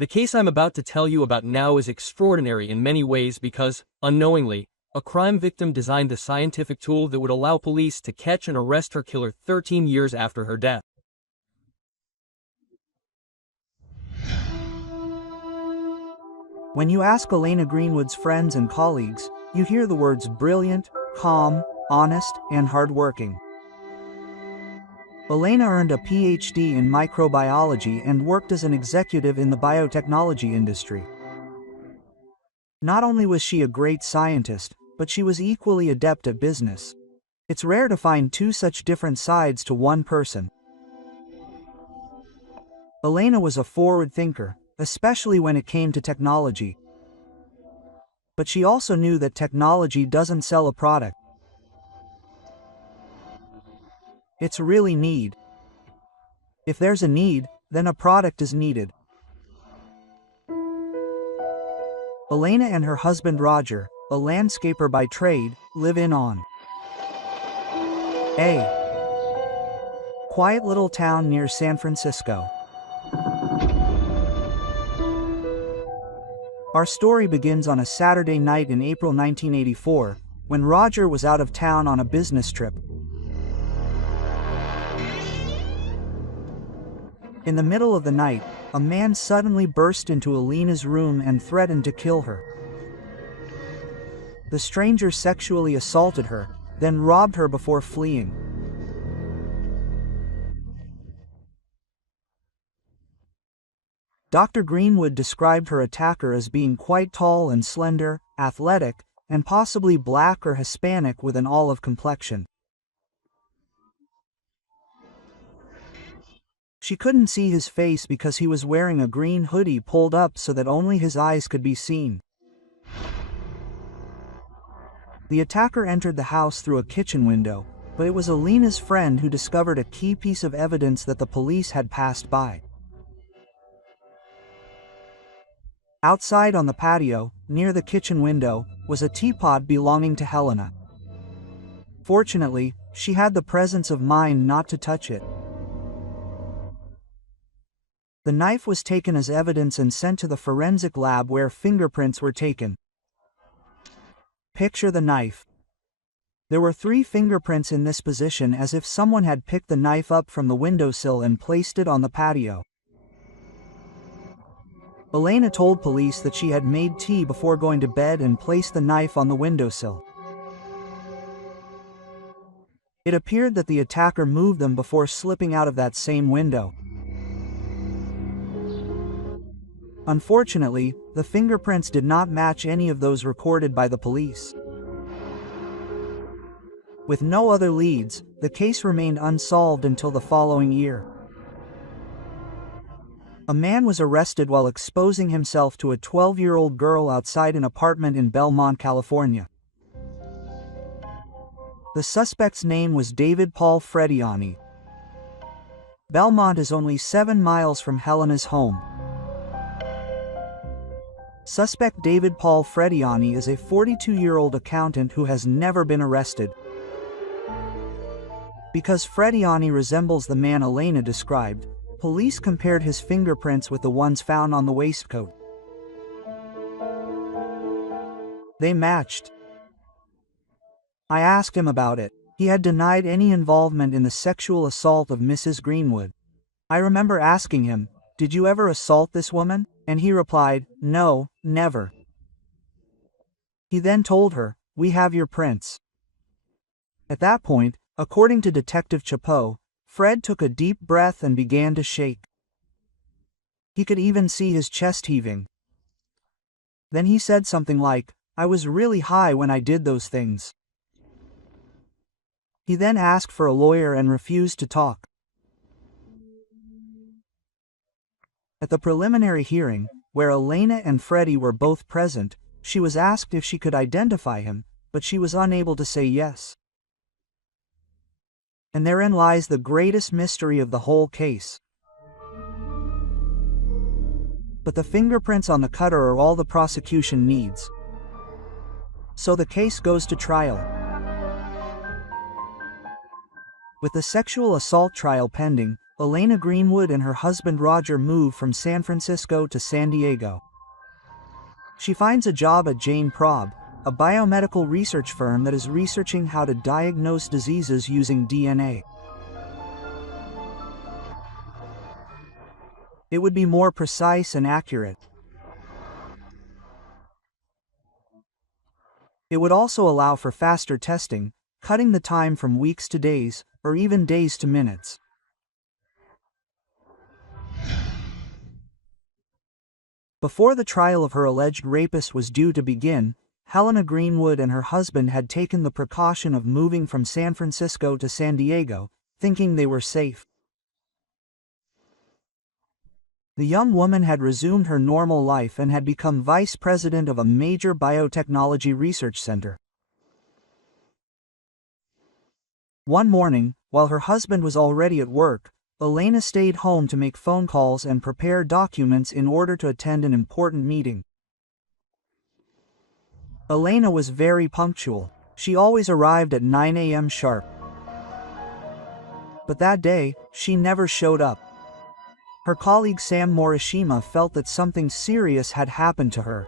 The case I'm about to tell you about now is extraordinary in many ways because, unknowingly, a crime victim designed the scientific tool that would allow police to catch and arrest her killer 13 years after her death. When you ask Elena Greenwood's friends and colleagues, you hear the words brilliant, calm, honest, and hardworking. Elena earned a PhD in microbiology and worked as an executive in the biotechnology industry. Not only was she a great scientist, but she was equally adept at business. It's rare to find two such different sides to one person. Elena was a forward thinker, especially when it came to technology. But she also knew that technology doesn't sell a product. It's really need. If there's a need, then a product is needed. Elena and her husband Roger, a landscaper by trade, live in on a quiet little town near San Francisco. Our story begins on a Saturday night in April 1984, when Roger was out of town on a business trip. In the middle of the night, a man suddenly burst into Elena's room and threatened to kill her. The stranger sexually assaulted her, then robbed her before fleeing. Dr. Greenwood described her attacker as being quite tall and slender, athletic, and possibly black or Hispanic with an olive complexion. She couldn't see his face because he was wearing a green hoodie pulled up so that only his eyes could be seen. The attacker entered the house through a kitchen window, but it was Elena's friend who discovered a key piece of evidence that the police had passed by. Outside on the patio, near the kitchen window, was a teapot belonging to Helena. Fortunately, she had the presence of mind not to touch it. The knife was taken as evidence and sent to the forensic lab where fingerprints were taken. Picture the knife. There were 3 fingerprints in this position as if someone had picked the knife up from the windowsill and placed it on the patio. Elena told police that she had made tea before going to bed and placed the knife on the windowsill. It appeared that the attacker moved them before slipping out of that same window. Unfortunately, the fingerprints did not match any of those recorded by the police. With no other leads, the case remained unsolved until the following year. A man was arrested while exposing himself to a 12-year-old girl outside an apartment in Bellemare, California. The suspect's name was David Paul Frediani. Bellemare is only 7 miles from Helena's home. Suspect David Paul Frediani is a 42-year-old accountant who has never been arrested. Because Frediani resembles the man Elena described, police compared his fingerprints with the ones found on the waistcoat. They matched. I asked him about it. He had denied any involvement in the sexual assault of Mrs. Greenwood. I remember asking him, "Did you ever assault this woman?" And he replied, "No, never." He then told her, "We have your prints." At that point, according to Detective Chapeau, Fred took a deep breath and began to shake. He could even see his chest heaving. Then he said something like, "I was really high when I did those things." He then asked for a lawyer and refused to talk. At the preliminary hearing, where Elena and Freddie were both present, she was asked if she could identify him, but she was unable to say yes. And therein lies the greatest mystery of the whole case. But the fingerprints on the cutter are all the prosecution needs. So the case goes to trial. With the sexual assault trial pending, Elena Greenwood and her husband Roger move from San Francisco to San Diego. She finds a job at Jane Prob, a biomedical research firm that is researching how to diagnose diseases using DNA. It would be more precise and accurate. It would also allow for faster testing, cutting the time from weeks to days, or even days to minutes. Before the trial of her alleged rapist was due to begin, Helena Greenwood and her husband had taken the precaution of moving from San Francisco to San Diego, thinking they were safe. The young woman had resumed her normal life and had become vice president of a major biotechnology research center. One morning, while her husband was already at work, Elena stayed home to make phone calls and prepare documents in order to attend an important meeting. Elena was very punctual. She always arrived at 9 a.m. sharp. But that day, she never showed up. Her colleague Sam Morishima felt that something serious had happened to her.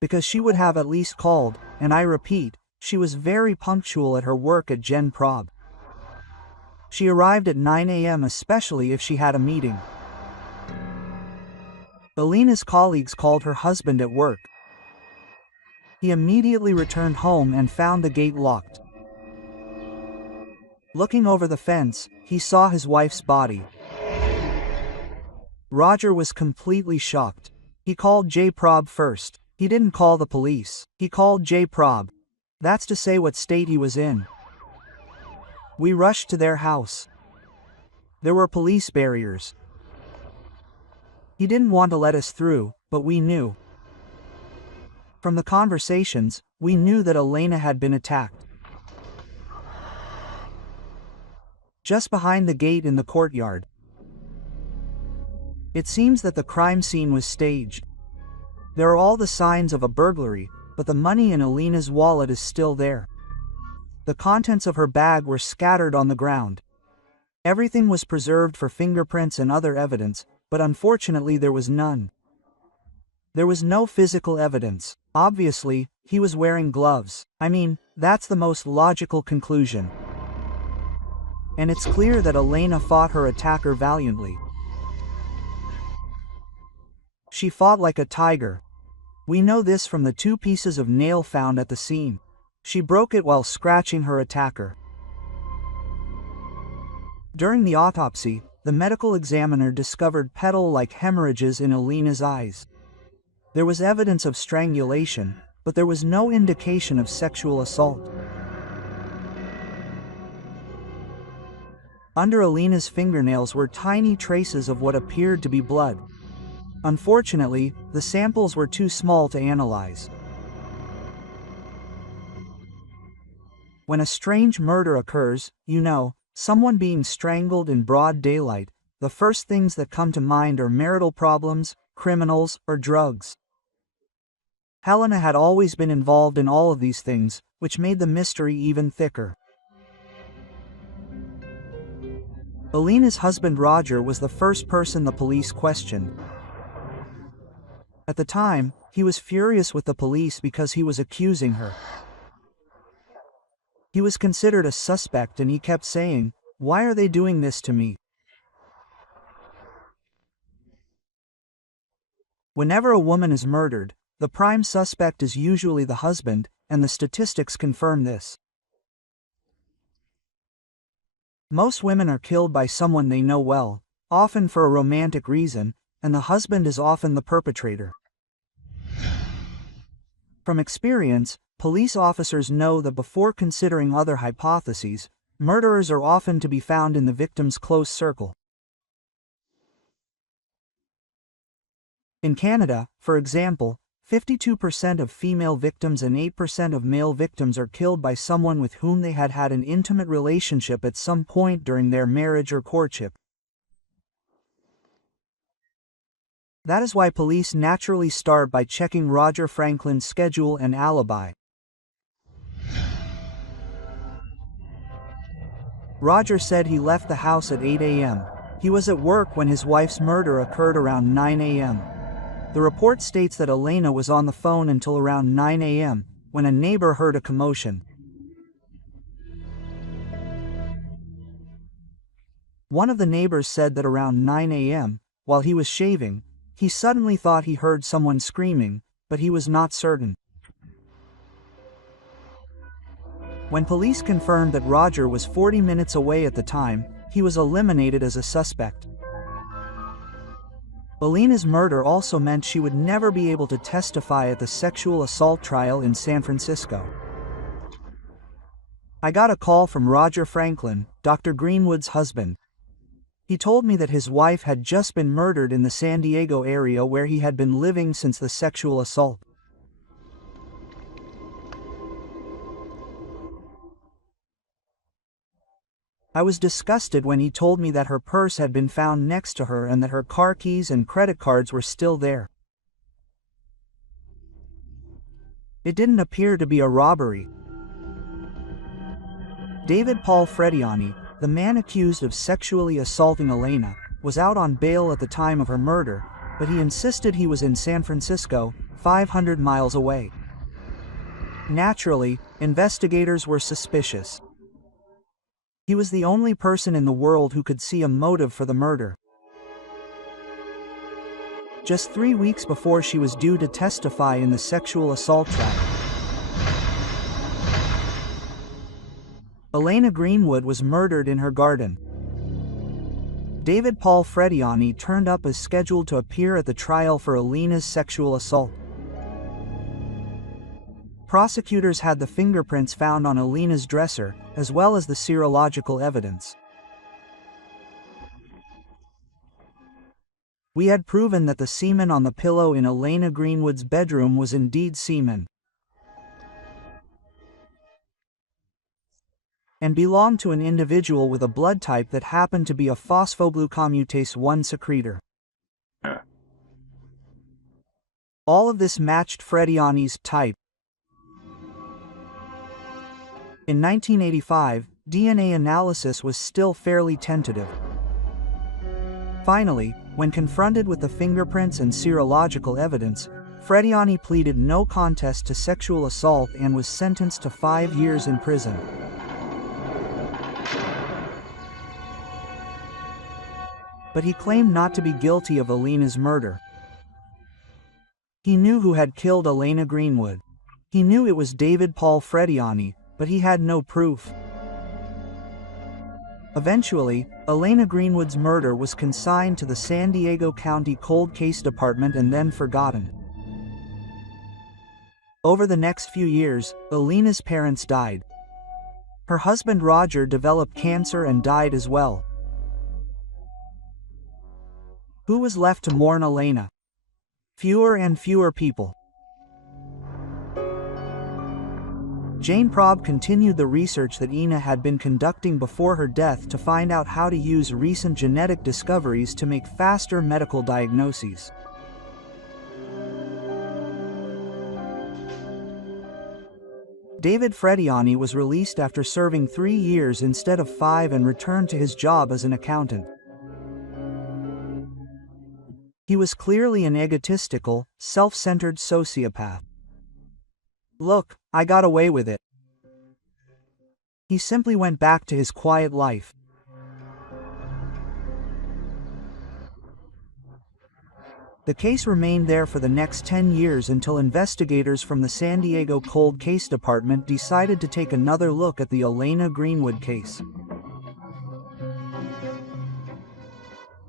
Because she would have at least called, and I repeat, she was very punctual at her work at Gen Prob. She arrived at 9 a.m. especially if she had a meeting. Elena's colleagues called her husband at work. He immediately returned home and found the gate locked. Looking over the fence, he saw his wife's body. Roger was completely shocked. He called J. Prob first. He didn't call the police. He called J. Prob. That's to say what state he was in. We rushed to their house. There were police barriers. He didn't want to let us through, but we knew. From the conversations, we knew that Elena had been attacked. Just behind the gate in the courtyard. It seems that the crime scene was staged. There are all the signs of a burglary, but the money in Elena's wallet is still there. The contents of her bag were scattered on the ground. Everything was preserved for fingerprints and other evidence, but unfortunately there was none. There was no physical evidence. Obviously, he was wearing gloves. I mean, that's the most logical conclusion. And it's clear that Elena fought her attacker valiantly. She fought like a tiger. We know this from the 2 pieces of nail found at the scene. She broke it while scratching her attacker. During the autopsy, the medical examiner discovered petal-like hemorrhages in Elena's eyes. There was evidence of strangulation, but there was no indication of sexual assault. Under Elena's fingernails were tiny traces of what appeared to be blood. Unfortunately, the samples were too small to analyze. When a strange murder occurs, you know, someone being strangled in broad daylight, the first things that come to mind are marital problems, criminals, or drugs. Helena had always been involved in all of these things, which made the mystery even thicker. Elena's husband Roger was the first person the police questioned. At the time, he was furious with the police because he was accusing her. He was considered a suspect and he kept saying, "Why are they doing this to me?" Whenever a woman is murdered, the prime suspect is usually the husband, and the statistics confirm this. Most women are killed by someone they know well, often for a romantic reason, and the husband is often the perpetrator. From experience, police officers know that before considering other hypotheses, murderers are often to be found in the victim's close circle. In Canada, for example, 52% of female victims and 8% of male victims are killed by someone with whom they had had an intimate relationship at some point during their marriage or courtship. That is why police naturally start by checking Roger Franklin's schedule and alibi. Roger said he left the house at 8 a.m. He was at work when his wife's murder occurred around 9 a.m. The report states that Elena was on the phone until around 9 a.m., when a neighbor heard a commotion. One of the neighbors said that around 9 a.m., while he was shaving, he suddenly thought he heard someone screaming, but he was not certain. When police confirmed that Roger was 40 minutes away at the time, he was eliminated as a suspect. Elena's murder also meant she would never be able to testify at the sexual assault trial in San Francisco. I got a call from Roger Franklin, Dr. Greenwood's husband. He told me that his wife had just been murdered in the San Diego area where he had been living since the sexual assault. I was disgusted when he told me that her purse had been found next to her and that her car keys and credit cards were still there. It didn't appear to be a robbery. David Paul Frediani, the man accused of sexually assaulting Elena, was out on bail at the time of her murder, but he insisted he was in San Francisco, 500 miles away. Naturally, investigators were suspicious. He was the only person in the world who could see a motive for the murder. Just 3 weeks before she was due to testify in the sexual assault trial, Elena Greenwood was murdered in her garden. David Paul Frediani turned up as scheduled to appear at the trial for Elena's sexual assault. Prosecutors had the fingerprints found on Elena's dresser, as well as the serological evidence. We had proven that the semen on the pillow in Elena Greenwood's bedroom was indeed semen, and belonged to an individual with a blood type that happened to be a phosphoglucomutase 1 secretor. All of this matched Frediani's type. In 1985, DNA analysis was still fairly tentative. Finally, when confronted with the fingerprints and serological evidence, Frediani pleaded no contest to sexual assault and was sentenced to 5 years in prison. But he claimed not to be guilty of Elena's murder. He knew who had killed Elena Greenwood. He knew it was David Paul Frediani, but he had no proof. Eventually, Elena Greenwood's murder was consigned to the San Diego County Cold Case Department and then forgotten. Over the next few years, Elena's parents died. Her husband Roger developed cancer and died as well. Who was left to mourn Elena? Fewer and fewer people. Jane Prob continued the research that Ina had been conducting before her death to find out how to use recent genetic discoveries to make faster medical diagnoses. David Frediani was released after serving 3 years instead of 5 and returned to his job as an accountant. He was clearly an egotistical, self-centered sociopath. Look, I got away with it. He simply went back to his quiet life. The case remained there for the next 10 years until investigators from the San Diego Cold Case Department decided to take another look at the Elena Greenwood case.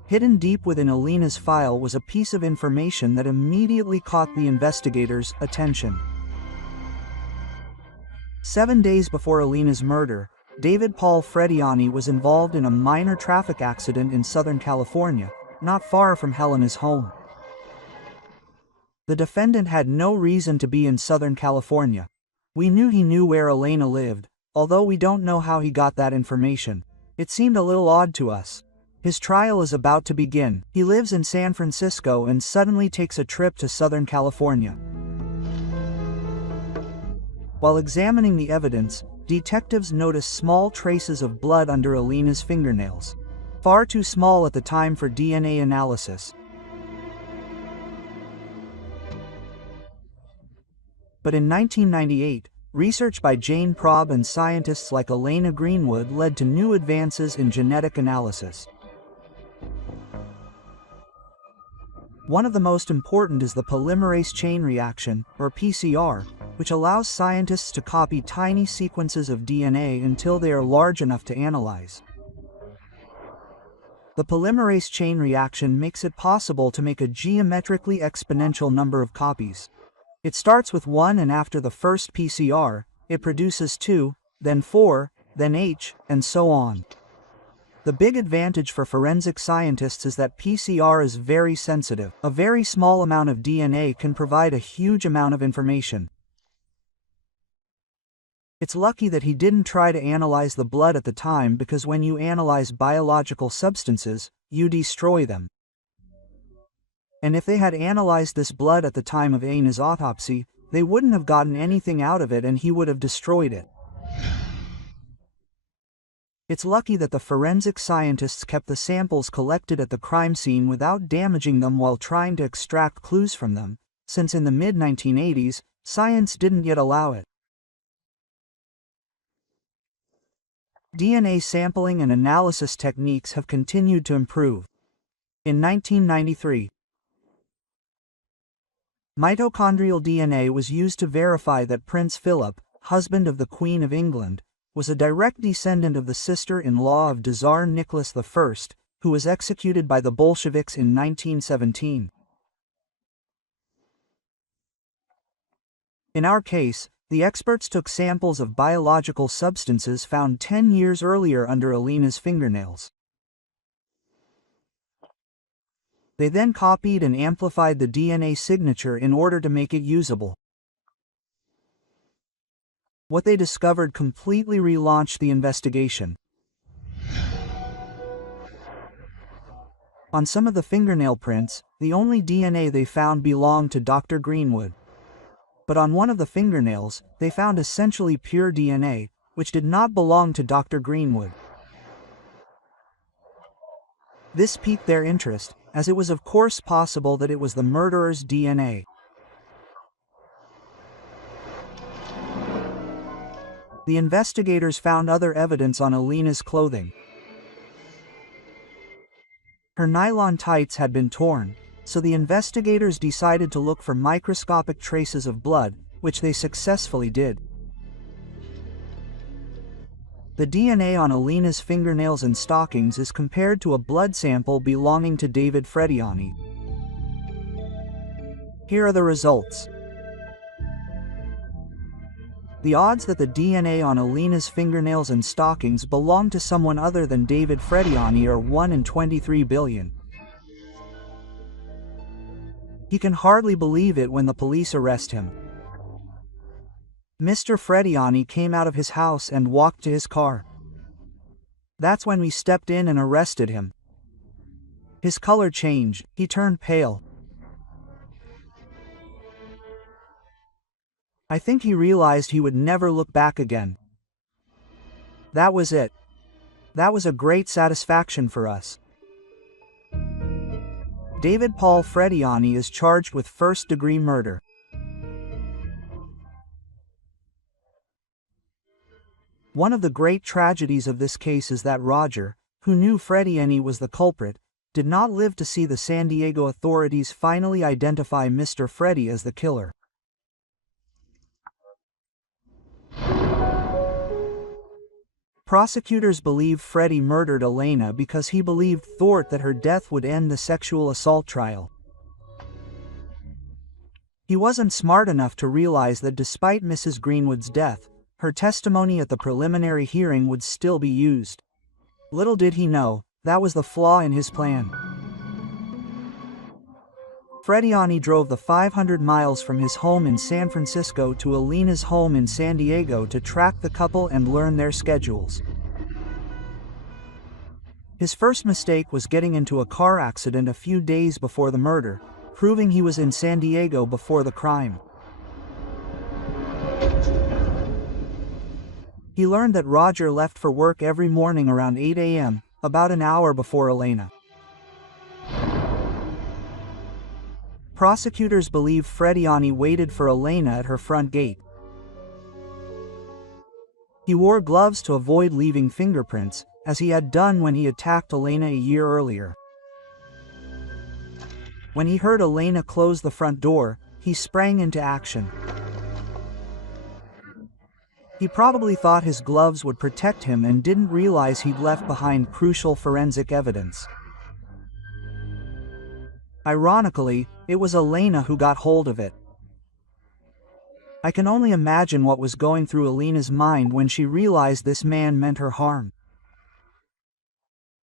Hidden deep within Elena's file was a piece of information that immediately caught the investigators' attention. 7 days before Elena's murder, David Paul Frediani was involved in a minor traffic accident in Southern California, not far from Helena's home. The defendant had no reason to be in Southern California. We knew he knew where Elena lived, although we don't know how he got that information. It seemed a little odd to us. His trial is about to begin. He lives in San Francisco and suddenly takes a trip to Southern California. While examining the evidence, Detectives noticed small traces of blood under Alina's fingernails. Far too small at the time for DNA analysis. But in 1998, research by Jane Probb and scientists like Elena Greenwood led to new advances in genetic analysis. One of the most important is the polymerase chain reaction, or PCR, which allows scientists to copy tiny sequences of DNA until they are large enough to analyze. The polymerase chain reaction makes it possible to make a geometrically exponential number of copies. It starts with 1 and after the first PCR, it produces 2, then 4, then H, and so on. The big advantage for forensic scientists is that PCR is very sensitive. A very small amount of DNA can provide a huge amount of information. It's lucky that he didn't try to analyze the blood at the time, because when you analyze biological substances, you destroy them. And if they had analyzed this blood at the time of Anna's autopsy, they wouldn't have gotten anything out of it and he would have destroyed it. It's lucky that the forensic scientists kept the samples collected at the crime scene without damaging them while trying to extract clues from them, since in the mid-1980s, science didn't yet allow it. DNA sampling and analysis techniques have continued to improve. In 1993, mitochondrial DNA was used to verify that Prince Philip, husband of the Queen of England, was a direct descendant of the sister-in-law of Tsar Nicholas I, who was executed by the Bolsheviks in 1917. In our case, the experts took samples of biological substances found 10 years earlier under Alina's fingernails. They then copied and amplified the DNA signature in order to make it usable. What they discovered completely relaunched the investigation. On some of the fingernail prints, the only DNA they found belonged to Dr. Greenwood. But on one of the fingernails, they found essentially pure DNA, which did not belong to Dr. Greenwood. This piqued their interest, as it was of course possible that it was the murderer's DNA. The investigators found other evidence on Alina's clothing. Her nylon tights had been torn, so the investigators decided to look for microscopic traces of blood, which they successfully did. The DNA on Alina's fingernails and stockings is compared to a blood sample belonging to David Frediani. Here are the results. The odds that the DNA on Alina's fingernails and stockings belong to someone other than David Frediani are 1 in 23 billion. He can hardly believe it when the police arrest him. Mr. Frediani came out of his house and walked to his car. That's when we stepped in and arrested him. His color changed, he turned pale. I think he realized he would never look back again. That was it. That was a great satisfaction for us. David Paul Frediani is charged with first-degree murder. One of the great tragedies of this case is that Roger, who knew Frediani was the culprit, did not live to see the San Diego authorities finally identify Mr. Freddy as the killer. Prosecutors believe Freddy murdered Elena because he believed that her death would end the sexual assault trial. He wasn't smart enough to realize that despite Mrs. Greenwood's death, her testimony at the preliminary hearing would still be used. Little did he know, that was the flaw in his plan. Frediani drove the 500 miles from his home in San Francisco to Alina's home in San Diego to track the couple and learn their schedules. His first mistake was getting into a car accident a few days before the murder, proving he was in San Diego before the crime. He learned that Roger left for work every morning around 8 a.m., about an hour before Elena. Prosecutors believe Frediani waited for Elena at her front gate. He wore gloves to avoid leaving fingerprints, as he had done when he attacked Elena a year earlier. When he heard Elena close the front door, he sprang into action. He probably thought his gloves would protect him and didn't realize he'd left behind crucial forensic evidence. Ironically, it was Elena who got hold of it. I can only imagine what was going through Elena's mind when she realized this man meant her harm.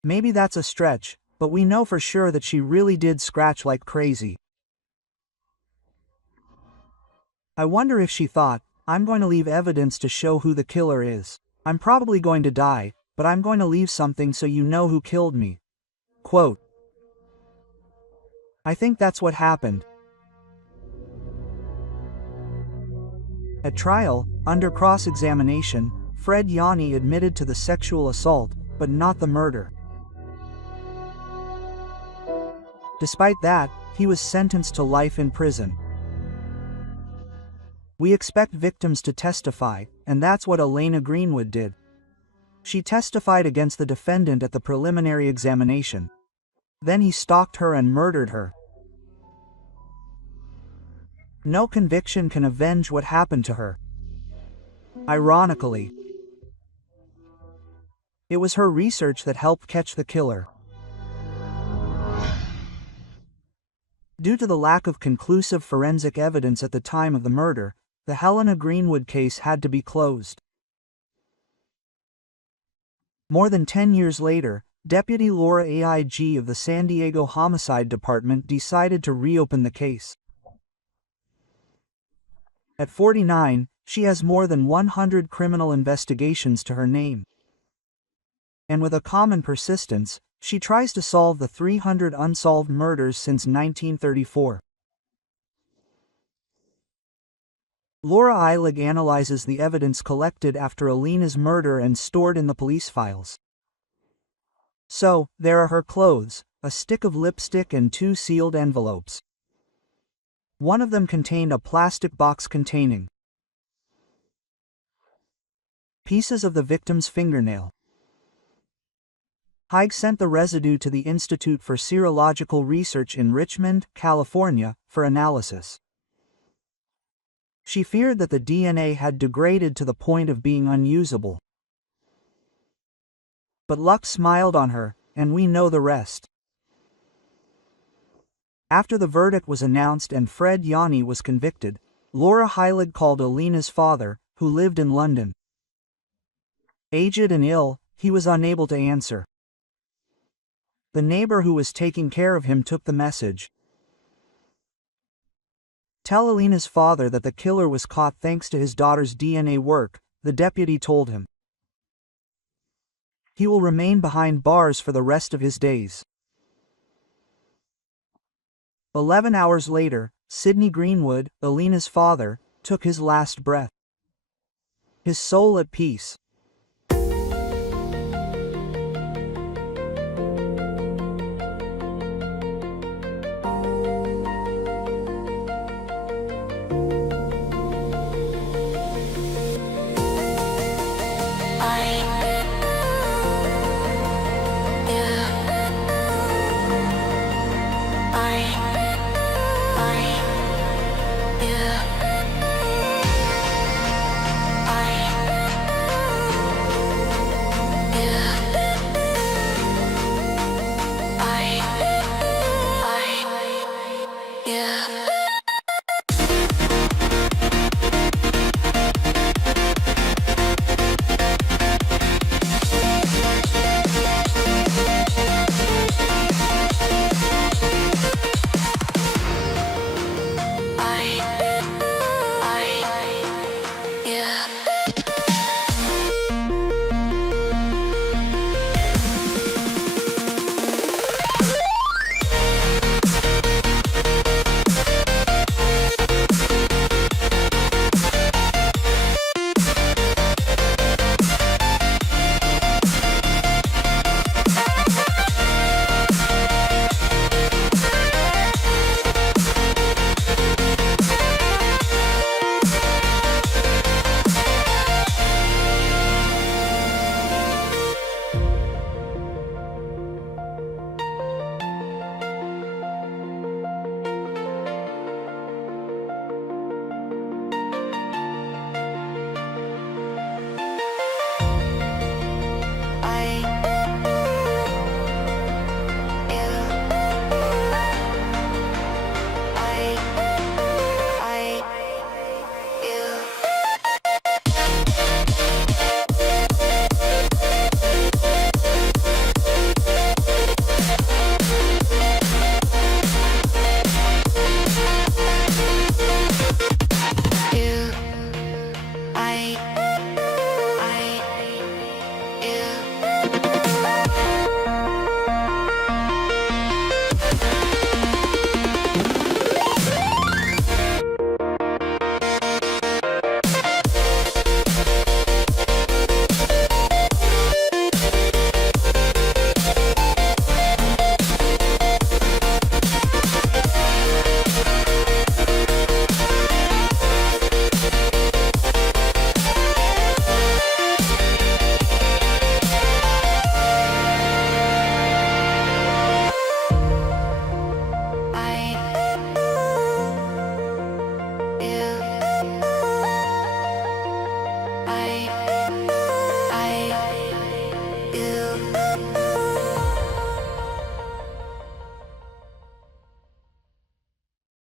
Maybe that's a stretch, but we know for sure that she really did scratch like crazy. I wonder if she thought, I'm going to leave evidence to show who the killer is. I'm probably going to die, but I'm going to leave something so you know who killed me. Quote. I think that's what happened. At trial, under cross-examination, Frediani admitted to the sexual assault, but not the murder. Despite that, he was sentenced to life in prison. We expect victims to testify, and that's what Elena Greenwood did. She testified against the defendant at the preliminary examination. Then he stalked her and murdered her. No conviction can avenge what happened to her. Ironically, it was her research that helped catch the killer. Due to the lack of conclusive forensic evidence at the time of the murder, the Helena Greenwood case had to be closed. More than 10 years later, Deputy Laura AIG of the San Diego Homicide Department decided to reopen the case. At 49, she has more than 100 criminal investigations to her name. And with a common persistence, she tries to solve the 300 unsolved murders since 1934. Laura Eilig analyzes the evidence collected after Elena's murder and stored in the police files. So, there are her clothes, a stick of lipstick and 2 sealed envelopes. One of them contained a plastic box containing pieces of the victim's fingernail. Haig sent the residue to the Institute for Serological Research in Richmond, California, for analysis. She feared that the DNA had degraded to the point of being unusable. But luck smiled on her, and we know the rest. After the verdict was announced and Frediani was convicted, Laura Heilig called Elena's father, who lived in London. Aged and ill, he was unable to answer. The neighbor who was taking care of him took the message. Tell Elena's father that the killer was caught thanks to his daughter's DNA work, the deputy told him. He will remain behind bars for the rest of his days. 11 hours later, Sidney Greenwood, Elena's father, took his last breath. His soul at peace.